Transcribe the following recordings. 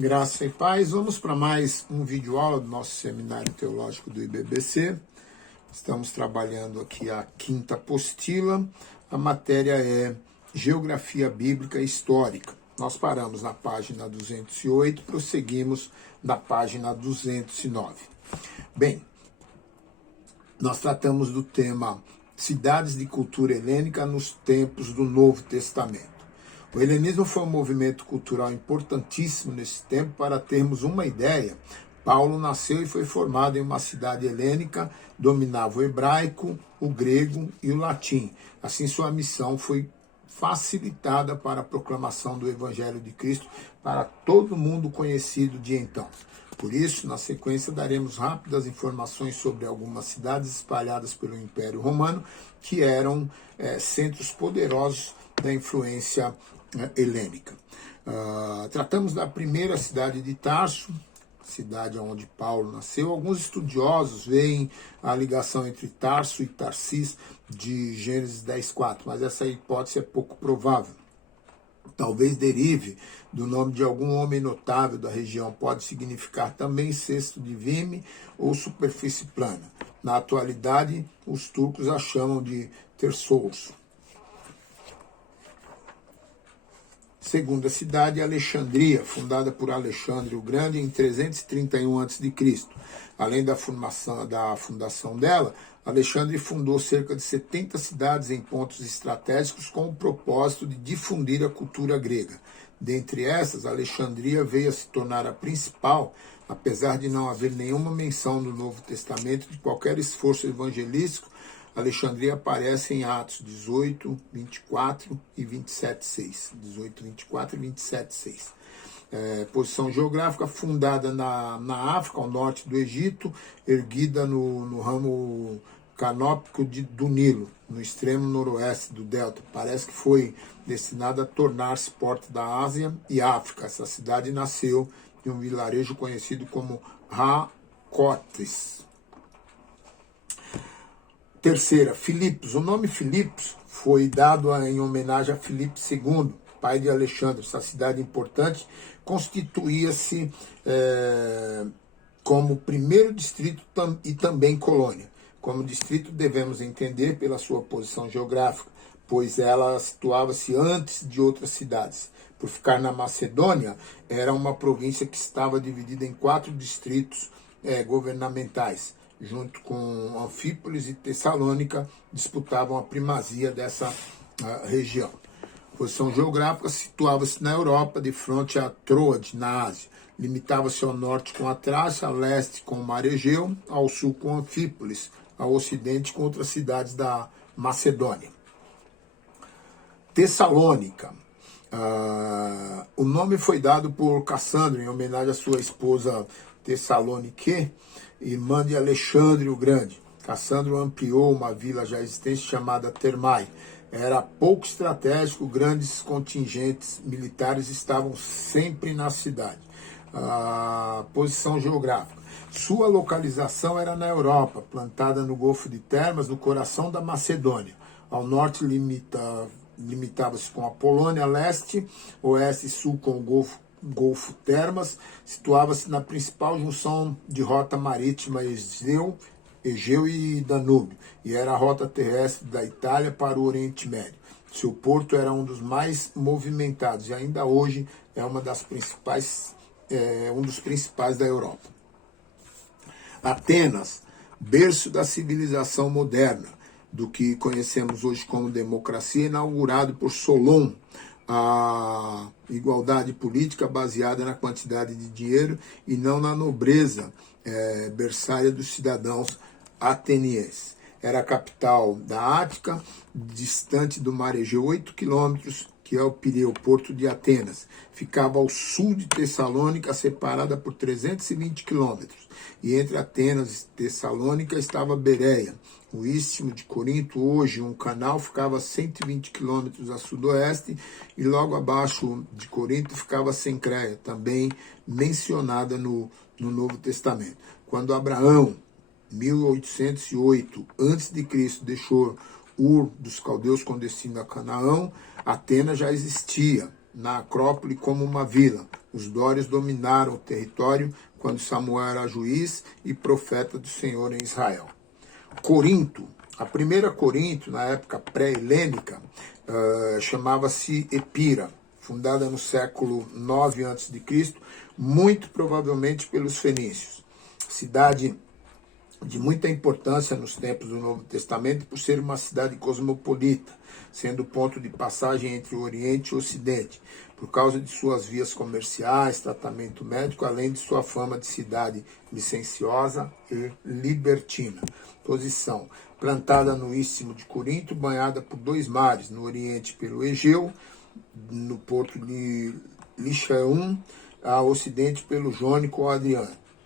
Graça e paz, vamos para mais um vídeo aula do nosso Seminário Teológico do IBBC. Estamos trabalhando aqui a quinta apostila, a matéria é Geografia Bíblica e Histórica. Nós paramos na página 208, prosseguimos na página 209. Bem, nós tratamos do tema Cidades de Cultura Helênica nos Tempos do Novo Testamento. O helenismo foi um movimento cultural importantíssimo nesse tempo. Para termos uma ideia, Paulo nasceu e foi formado em uma cidade helênica, dominava o hebraico, o grego e o latim. Assim, sua missão foi facilitada para a proclamação do Evangelho de Cristo para todo mundo conhecido de então. Por isso, na sequência, daremos rápidas informações sobre algumas cidades espalhadas pelo Império Romano, que eram centros poderosos da influência helênica. Tratamos da primeira cidade de Tarso, cidade onde Paulo nasceu. Alguns estudiosos veem a ligação entre Tarso e Tarsis de Gênesis 10:4, mas essa hipótese é pouco provável. Talvez derive do nome de algum homem notável da região. Pode significar também cesto de vime ou superfície plana. Na atualidade, os turcos a chamam de Terçous. Segunda cidade, Alexandria, fundada por Alexandre o Grande em 331 a.C. Além da fundação dela, Alexandre fundou cerca de 70 cidades em pontos estratégicos com o propósito de difundir a cultura grega. Dentre essas, Alexandria veio a se tornar a principal, apesar de não haver nenhuma menção no Novo Testamento de qualquer esforço evangelístico. Alexandria aparece em Atos 18, 24 e 27,6. 18, 24 e 27,6. Posição geográfica, fundada na África, ao norte do Egito, erguida no ramo canópico do Nilo, no extremo noroeste do delta. Parece que foi destinada a tornar-se porta da Ásia e África. Essa cidade nasceu em um vilarejo conhecido como Racotes. Terceira, Filipos. O nome Filipos foi dado em homenagem a Filipe II, pai de Alexandre. Essa cidade importante constituía-se como primeiro distrito e também colônia. Como distrito devemos entender pela sua posição geográfica, pois ela situava-se antes de outras cidades. Por ficar na Macedônia, era uma província que estava dividida em 4 distritos governamentais. Junto com Anfípolis e Tessalônica, disputavam a primazia dessa região. Posição geográfica, situava-se na Europa, de frente a Troade, na Ásia. Limitava-se ao norte com a Trácia, a leste com o Mar Egeu, ao sul com Anfípolis, ao ocidente com outras cidades da Macedônia. Tessalônica. O nome foi dado por Cassandro, em homenagem à sua esposa Tessalonique, irmã de Alexandre o Grande. Cassandro ampliou uma vila já existente chamada Termai. Era pouco estratégico, grandes contingentes militares estavam sempre na cidade. Posição geográfica. Sua localização era na Europa, plantada no Golfo de Termas, no coração da Macedônia. Ao norte limitava-se com a Polônia, a leste, oeste e sul com o Golfo Termas, situava-se na principal junção de rota marítima Egeu e Danúbio, e era a rota terrestre da Itália para o Oriente Médio. Seu porto era um dos mais movimentados e ainda hoje é um dos principais da Europa. Atenas, berço da civilização moderna, do que conhecemos hoje como democracia, inaugurado por Solon, a igualdade política baseada na quantidade de dinheiro e não na nobreza berçária dos cidadãos atenienses. Era a capital da Ática, distante do Mar Egeu 8 quilômetros, que é o Pireu, porto de Atenas. Ficava ao sul de Tessalônica, separada por 320 quilômetros. E entre Atenas e Tessalônica estava Bereia. O istmo de Corinto, hoje um canal, ficava a 120 quilômetros a sudoeste, e logo abaixo de Corinto ficava Cencreia, também mencionada no Novo Testamento. Quando Abraão, 1808 a.C., deixou Ur dos caldeus com destino a Canaã, Atenas já existia na Acrópole como uma vila. Os dórios dominaram o território quando Samuel era juiz e profeta do Senhor em Israel. Corinto. A primeira Corinto, na época pré-helênica, chamava-se Epira, fundada no século 9 a.C., muito provavelmente pelos fenícios. Cidade de muita importância nos tempos do Novo Testamento por ser uma cidade cosmopolita, sendo ponto de passagem entre o Oriente e o Ocidente, por causa de suas vias comerciais, tratamento médico, além de sua fama de cidade licenciosa e libertina. Posição: plantada no Istmo de Corinto, banhada por dois mares, no Oriente pelo Egeu, no porto de Lichaon, a Ocidente pelo Jônico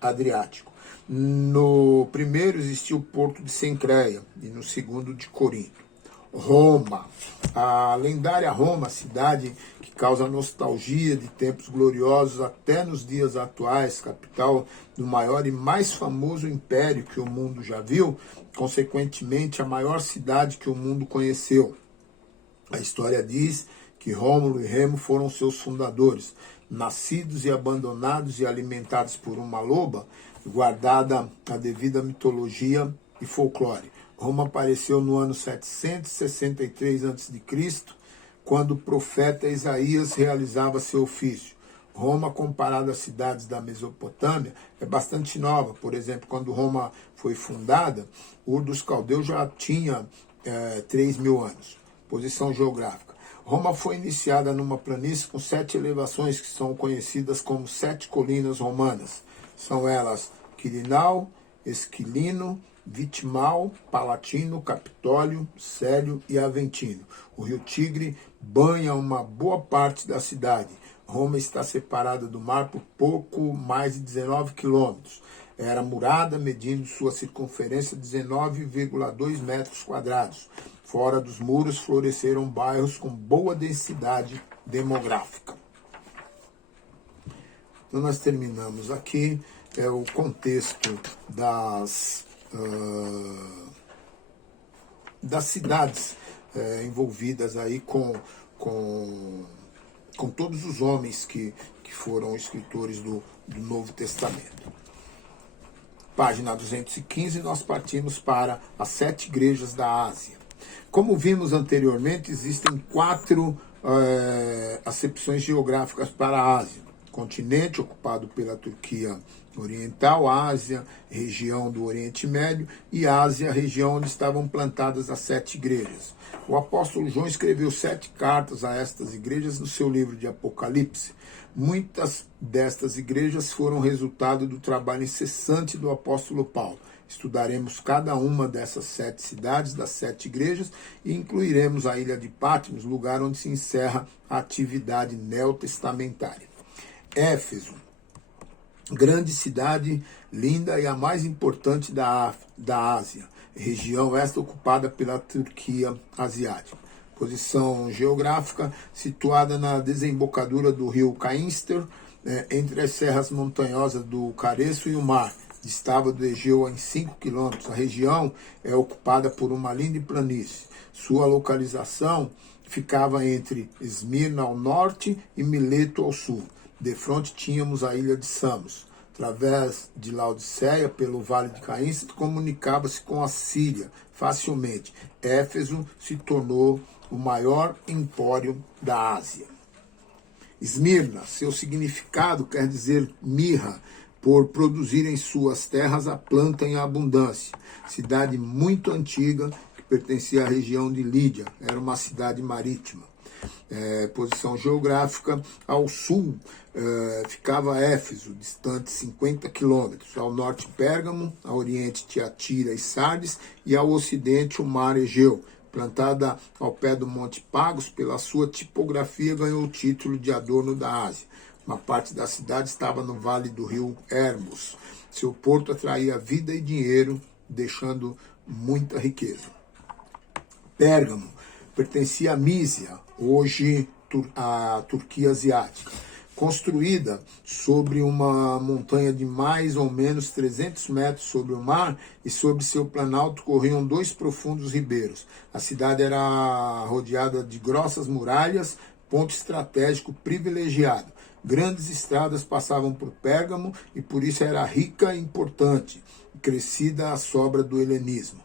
Adriático. No primeiro existia o porto de Sencreia e no segundo de Corinto. Roma. A lendária Roma, cidade que causa nostalgia de tempos gloriosos até nos dias atuais, capital do maior e mais famoso império que o mundo já viu, consequentemente a maior cidade que o mundo conheceu. A história diz que Rômulo e Remo foram seus fundadores, nascidos e abandonados e alimentados por uma loba, guardada a devida mitologia e folclore. Roma apareceu no ano 763 a.C., quando o profeta Isaías realizava seu ofício. Roma, comparada às cidades da Mesopotâmia, é bastante nova. Por exemplo, quando Roma foi fundada, Ur dos Caldeus já tinha 3.000 anos. Posição geográfica. Roma foi iniciada numa planície com 7 elevações que são conhecidas como 7 colinas romanas. São elas Quirinal, Esquilino, Vitimal, Palatino, Capitólio, Célio e Aventino. O rio Tigre banha uma boa parte da cidade. Roma está separada do mar por pouco mais de 19 quilômetros. Era murada, medindo sua circunferência 19,2 metros quadrados. Fora dos muros floresceram bairros com boa densidade demográfica. Então nós terminamos aqui o contexto das cidades envolvidas aí com todos os homens que foram escritores do Novo Testamento. Página 215, nós partimos para as 7 igrejas da Ásia. Como vimos anteriormente, existem 4 acepções geográficas para a Ásia. Continente ocupado pela Turquia Oriental, Ásia, região do Oriente Médio, e Ásia, região onde estavam plantadas as 7 igrejas. O apóstolo João escreveu 7 cartas a estas igrejas no seu livro de Apocalipse. Muitas destas igrejas foram resultado do trabalho incessante do apóstolo Paulo. Estudaremos cada uma dessas 7 cidades, das 7 igrejas, e incluiremos a ilha de Patmos, lugar onde se encerra a atividade neotestamentária. Éfeso, grande cidade, linda e a mais importante da Ásia, região esta ocupada pela Turquia asiática. Posição geográfica, situada na desembocadura do rio Cainster, entre as serras montanhosas do Careço e o mar. Distava do Egeu em 5 quilômetros. A região é ocupada por uma linda planície. Sua localização ficava entre Esmirna ao norte e Mileto ao sul. De frente tínhamos a ilha de Samos. Através de Laodiceia, pelo vale de Cainster, comunicava-se com a Síria facilmente. Éfeso se tornou o maior empório da Ásia. Esmirna, seu significado quer dizer mirra, por produzir em suas terras a planta em abundância. Cidade muito antiga, que pertencia à região de Lídia, era uma cidade marítima. Posição geográfica, ao sul ficava Éfeso, distante 50 quilômetros, ao norte Pérgamo, ao oriente Tiatira e Sardes, e ao ocidente o mar Egeu. Plantada ao pé do Monte Pagos, pela sua tipografia ganhou o título de Adorno da Ásia. Uma parte da cidade estava no vale do rio Hermos. Seu porto atraía vida e dinheiro, deixando muita riqueza. Pérgamo pertencia a Mísia, hoje a Turquia asiática. Construída sobre uma montanha de mais ou menos 300 metros sobre o mar, e sobre seu planalto corriam 2 profundos ribeiros. A cidade era rodeada de grossas muralhas, ponto estratégico privilegiado. Grandes estradas passavam por Pérgamo e por isso era rica e importante, crescida à sombra do helenismo.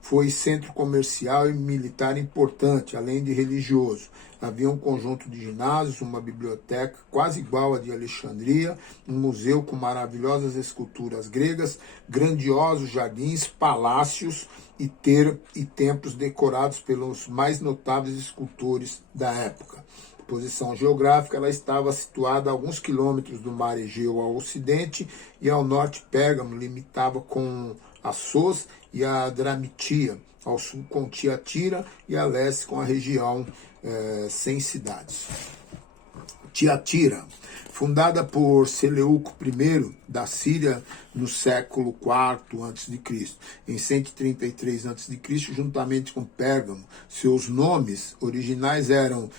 Foi centro comercial e militar importante, além de religioso. Havia um conjunto de ginásios, uma biblioteca quase igual à de Alexandria, um museu com maravilhosas esculturas gregas, grandiosos jardins, palácios e templos decorados pelos mais notáveis escultores da época. Posição geográfica, ela estava situada a alguns quilômetros do mar Egeu ao ocidente e ao norte Pérgamo limitava com Assos e a Adramitia, ao sul com Tiatira e a leste com a região sem cidades. Tiatira, fundada por Seleuco I da Síria no século IV a.C., em 133 a.C., juntamente com Pérgamo. Seus nomes originais eram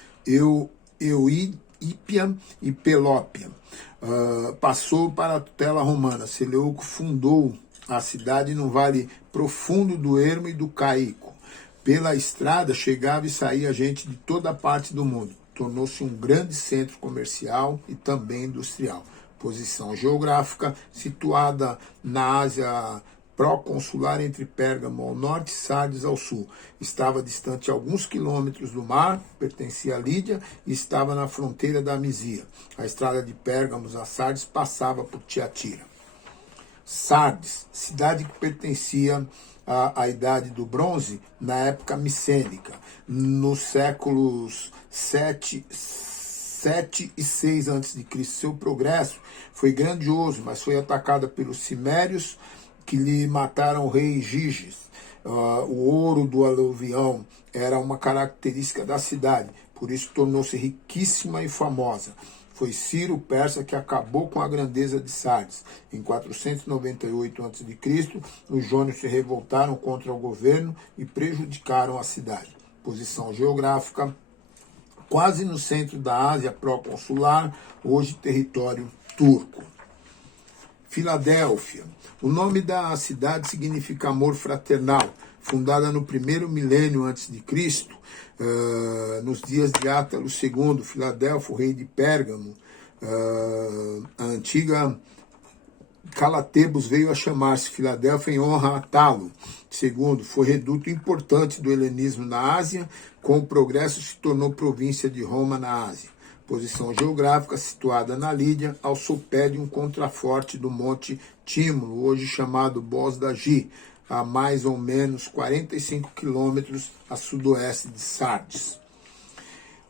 Euípia e Pelópia. Passou para a tutela romana. Seleuco fundou a cidade no vale profundo do Ermo e do Caico. Pela estrada chegava e saía gente de toda parte do mundo. Tornou-se um grande centro comercial e também industrial. Posição geográfica, situada na Ásia pró-consular entre Pérgamo ao norte e Sardes ao sul. Estava distante alguns quilômetros do mar, pertencia à Lídia e estava na fronteira da Misia. A estrada de Pérgamo a Sardes passava por Tiatira. Sardes, cidade que pertencia à Idade do Bronze, na época micênica, nos séculos 7 e 6 a.C. Seu progresso foi grandioso, mas foi atacada pelos cimérios, que lhe mataram o rei Giges. O ouro do aluvião era uma característica da cidade, por isso tornou-se riquíssima e famosa. Foi Ciro, o persa, que acabou com a grandeza de Sardes. Em 498 a.C., os jônios se revoltaram contra o governo e prejudicaram a cidade. Posição geográfica, quase no centro da Ásia pró-consular, hoje território turco. Filadélfia. O nome da cidade significa amor fraternal. Fundada no primeiro milênio antes de Cristo, nos dias de Átalo II, Filadélfo, rei de Pérgamo, a antiga Calatebos veio a chamar-se Filadélfia em honra a Atalo II. Foi reduto importante do helenismo na Ásia. Com o progresso se tornou província de Roma na Ásia. Posição geográfica, situada na Lídia, ao sopé de um contraforte do Monte Tímulo, hoje chamado Bos d'Agi, a mais ou menos 45 quilômetros a sudoeste de Sardes.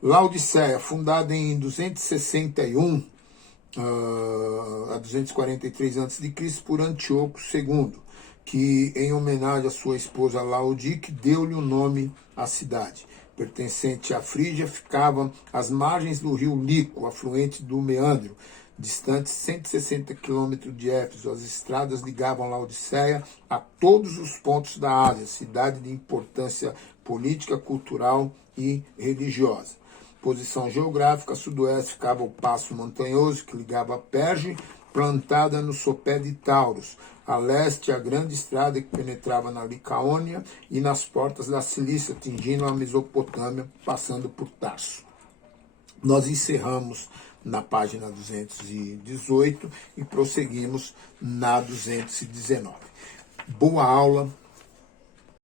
Laodiceia, fundada em 261 a 243 a.C. por Antíoco II, que, em homenagem à sua esposa Laodique, deu-lhe o nome à cidade. Pertencente à Frígia, ficava às margens do rio Lico, afluente do Meandro, distante 160 quilômetros de Éfeso. As estradas ligavam Laodiceia a todos os pontos da Ásia, cidade de importância política, cultural e religiosa. Posição geográfica, a sudoeste ficava o passo montanhoso que ligava a Perge, plantada no sopé de Taurus. A leste, a grande estrada que penetrava na Licaônia e nas portas da Cilícia, atingindo a Mesopotâmia, passando por Tarso. Nós encerramos na página 218 e prosseguimos na 219. Boa aula!